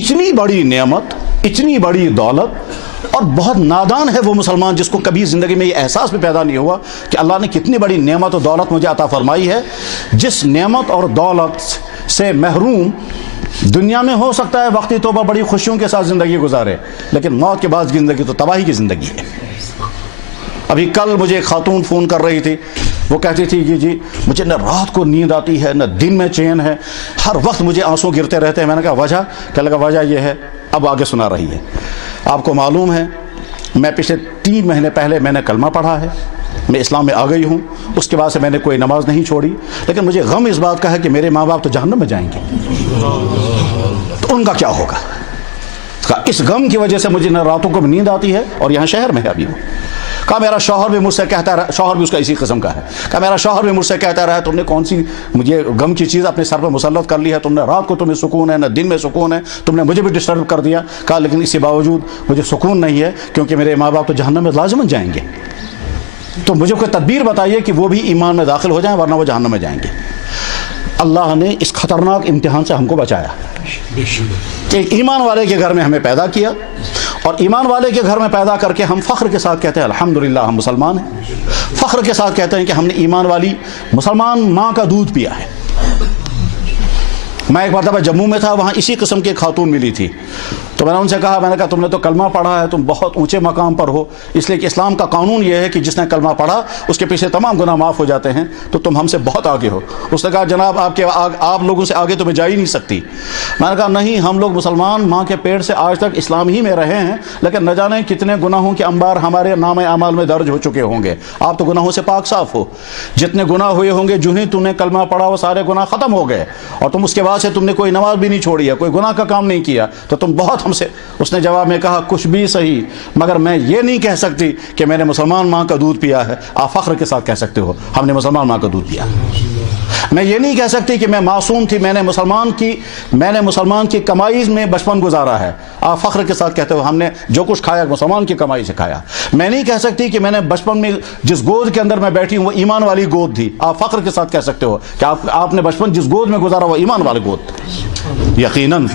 اتنی بڑی نعمت، اتنی بڑی دولت، اور بہت نادان ہے وہ مسلمان جس کو کبھی زندگی میں یہ احساس بھی پیدا نہیں ہوا کہ اللہ نے کتنی بڑی نعمت اور دولت مجھے عطا فرمائی ہے. جس نعمت اور دولت سے محروم دنیا میں ہو سکتا ہے وقتی طور پر بڑی خوشیوں کے ساتھ زندگی گزارے، لیکن موت کے بعد کی زندگی تو تباہی کی زندگی ہے. ابھی کل مجھے ایک خاتون فون کر رہی تھی، وہ کہتی تھی کہ جی مجھے نہ رات کو نیند آتی ہے نہ دن میں چین ہے، ہر وقت مجھے آنسو گرتے رہتے ہیں. میں نے کہا وجہ؟ کہنے لگا وجہ یہ ہے، اب آگے سنا رہی ہے. آپ کو معلوم ہے میں پچھلے 3 مہینے پہلے میں نے کلمہ پڑھا ہے، میں اسلام میں آ گئی ہوں، اس کے بعد سے میں نے کوئی نماز نہیں چھوڑی، لیکن مجھے غم اس بات کا ہے کہ میرے ماں باپ تو جہنم میں جائیں گے، تو ان کا کیا ہوگا. اس غم کی وجہ سے مجھے نہ راتوں کو نیند آتی ہے، اور یہاں شہر میں ہے ابھی. کہا میرا شوہر بھی مجھ سے کہتا رہا، شوہر بھی اس کا اسی قسم کا ہے، کہا میرا شوہر بھی مجھ سے کہتا رہا تم نے کون سی مجھے غم کی چیز اپنے سر پہ مسلط کر لی ہے، تم نے رات کو تمہیں سکون ہے نہ دن میں سکون ہے، تم نے مجھے بھی ڈسٹرب کر دیا. کہا لیکن اس کے باوجود مجھے سکون نہیں ہے کیونکہ میرے ماں باپ تو جہنم میں لازماً جائیں گے. تو مجھے کوئی تدبیر بتائیے کہ وہ بھی ایمان میں داخل ہو جائیں ورنہ وہ جہنم میں جائیں گے. اللہ نے اس خطرناک امتحان سے ہم کو بچایا. ایک ایمان والے کے گھر میں ہمیں پیدا کیا، اور ایمان والے کے گھر میں پیدا کر کے ہم فخر کے ساتھ کہتے ہیں الحمدللہ ہم مسلمان ہیں. فخر کے ساتھ کہتے ہیں کہ ہم نے ایمان والی مسلمان ماں کا دودھ پیا ہے. میں ایک مرتبہ جموں میں تھا، وہاں اسی قسم کی خاتون ملی تھی، تو میں نے ان سے کہا، میں نے کہا تم نے تو کلمہ پڑھا ہے، تم بہت اونچے مقام پر ہو، اس لیے کہ اسلام کا قانون یہ ہے کہ جس نے کلمہ پڑھا اس کے پیچھے تمام گناہ معاف ہو جاتے ہیں، تو تم ہم سے بہت آگے ہو. اس نے کہا جناب آپ لوگوں سے آگے تو میں جا ہی نہیں سکتی. میں نے کہا نہیں، ہم لوگ مسلمان ماں کے پیٹ سے آج تک اسلام ہی میں رہے ہیں، لیکن نہ جانے کتنے گناہوں کے انبار ہمارے نام اعمال میں درج ہو چکے ہوں گے. آپ تو گناہوں سے پاک صاف ہو، جتنے گناہ ہوئے ہوں گے جو ہی تم نے کلمہ پڑھا وہ سارے گناہ ختم ہو گئے، اور تم اس کے بعد سے تم نے کوئی نماز بھی نہیں چھوڑی ہے، کوئی گناہ کا کام نہیں کیا، تو تم بہت ہم سے. اس نے جواب میں کہا کچھ بھی صحیح، مگر میں یہ نہیں کہہ سکتی کہ میں نے مسلمان ماں کا دودھ پیا ہے. آپ فخر کے ساتھ کہہ سکتے ہو ہم نے مسلمان ماں کا دودھ پیا. میں یہ نہیں کہہ سکتی کہ میں معصوم تھی، میں نے مسلمان کی کمائی میں بچپن گزارا ہے. آپ فخر کے ساتھ کہتے ہو ہم نے جو کچھ کھایا مسلمان کی کمائی سے کھایا. میں نہیں کہہ سکتی کہ میں نے بچپن میں جس گود کے اندر میں بیٹھی ہوں وہ ایمان والی گود تھی. آپ فخر کے ساتھ کہہ سکتے ہو کہ آپ نے بچپن جس گود میں گزارا وہ ایمان والی گود تھی. یقیناً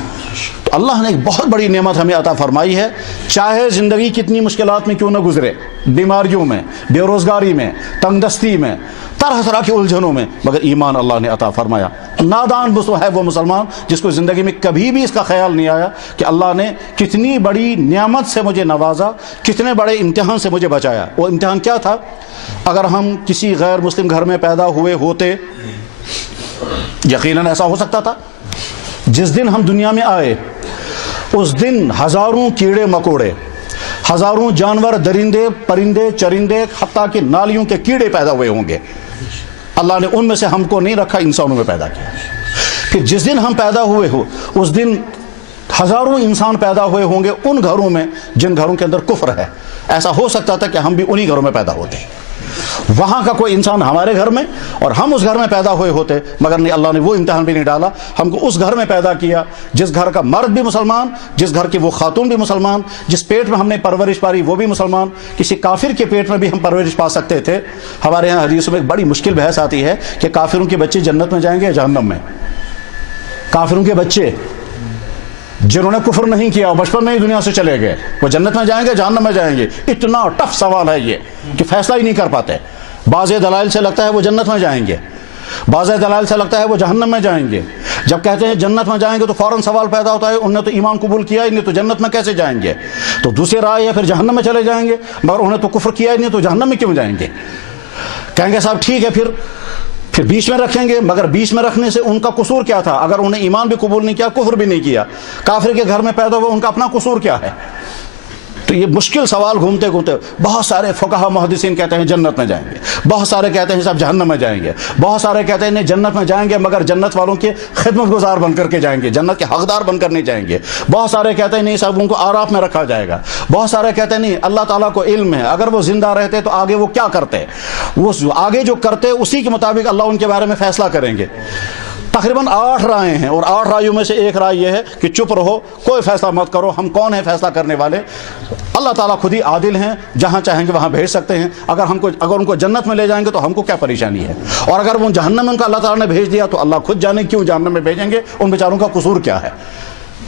تو اللہ نے ایک بہت بڑی نعمت ہمیں عطا فرمائی ہے، چاہے زندگی کتنی مشکلات میں کیوں نہ گزرے، بیماریوں میں، بے روزگاری میں، تنگ دستی میں، طرح طرح کی الجھنوں میں، مگر ایمان اللہ نے عطا فرمایا. نادان بس ہے وہ مسلمان جس کو زندگی میں کبھی بھی اس کا خیال نہیں آیا کہ اللہ نے کتنی بڑی نعمت سے مجھے نوازا، کتنے بڑے امتحان سے مجھے بچایا. وہ امتحان کیا تھا؟ اگر ہم کسی غیر مسلم گھر میں پیدا ہوئے ہوتے، یقیناً ایسا ہو سکتا تھا. جس دن ہم دنیا میں آئے اس دن ہزاروں کیڑے مکوڑے، ہزاروں جانور، درندے، پرندے، چرندے، حتیٰ کہ نالیوں کے کیڑے پیدا ہوئے ہوں گے. اللہ نے ان میں سے ہم کو نہیں رکھا، انسانوں میں پیدا کیا. کہ جس دن ہم پیدا ہوئے ہو اس دن ہزاروں انسان پیدا ہوئے ہوں گے ان گھروں میں جن گھروں کے اندر کفر ہے. ایسا ہو سکتا تھا کہ ہم بھی انہی گھروں میں پیدا ہوتے، وہاں کا کوئی انسان ہمارے گھر میں اور ہم اس گھر میں پیدا ہوئے ہوتے، مگر نہیں، اللہ نے وہ امتحان بھی نہیں ڈالا. ہم کو اس گھر میں پیدا کیا جس گھر کا مرد بھی مسلمان، جس گھر کی وہ خاتون بھی مسلمان، جس پیٹ میں ہم نے پرورش پاری وہ بھی مسلمان. کسی کافر کے پیٹ میں بھی ہم پرورش پا سکتے تھے. ہمارے یہاں حدیث میں ایک بڑی مشکل بحث آتی ہے کہ کافروں کے بچے جنت میں جائیں گے یا جہنم میں. کافروں کے بچے جنہوں نے کفر نہیں کیا بچپن میں ہی دنیا سے چلے گئے، وہ جنت میں جائیں گے جہنم میں جائیں گے؟ اتنا ٹف سوال ہے یہ کہ فیصلہ ہی نہیں کر پاتے. بعض دلائل سے لگتا ہے وہ جنت میں جائیں گے، بعض دلائل سے لگتا ہے وہ جہنم میں جائیں گے. جب کہتے ہیں جنت میں جائیں گے تو فوراً سوال پیدا ہوتا ہے انہوں نے تو ایمان قبول کیا ہی نہیں تو جنت میں کیسے جائیں گے. تو دوسری رائے ہے پھر جہنم میں چلے جائیں گے، مگر انہوں نے تو کفر کیا ہی نہیں تو جہنم میں کیوں جائیں گے؟ کہیں گے صاحب ٹھیک ہے پھر بیچ میں رکھیں گے، مگر بیچ میں رکھنے سے ان کا قصور کیا تھا؟ اگر انہیں ایمان بھی قبول نہیں کیا، کفر بھی نہیں کیا، کافر کے گھر میں پیدا ہوا، ان کا اپنا قصور کیا ہے؟ تو یہ مشکل سوال گھومتے گھومتے بہت سارے فقہا محدثین کہتے ہیں جنت میں جائیں گے، بہت سارے کہتے ہیں صاحب جہنم میں جائیں گے، بہت سارے کہتے ہیں نہیں جنت میں جائیں گے مگر جنت والوں کے خدمت گزار بن کر کے جائیں گے، جنت کے حقدار بن کر نہیں جائیں گے. بہت سارے کہتے ہیں نہیں صاحب ان کو آراف میں رکھا جائے گا. بہت سارے کہتے ہیں نہیں اللہ تعالیٰ کو علم ہے اگر وہ زندہ رہتے تو آگے وہ کیا کرتے، وہ آگے جو کرتے اسی کے مطابق اللہ ان کے بارے میں فیصلہ کریں گے. تقریباً 8 رائے ہیں اور 8 رائیوں میں سے ایک رائے یہ ہے کہ چپ رہو، کوئی فیصلہ مت کرو. ہم کون ہیں فیصلہ کرنے والے؟ اللہ تعالیٰ خود ہی عادل ہیں، جہاں چاہیں گے وہاں بھیج سکتے ہیں. اگر ان کو جنت میں لے جائیں گے تو ہم کو کیا پریشانی ہے، اور اگر وہ جہنم میں ان کو اللہ تعالیٰ نے بھیج دیا تو اللہ خود جانے کیوں جہنم میں بھیجیں گے، ان بیچاروں کا قصور کیا ہے.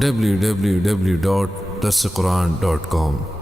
www.darsequran.com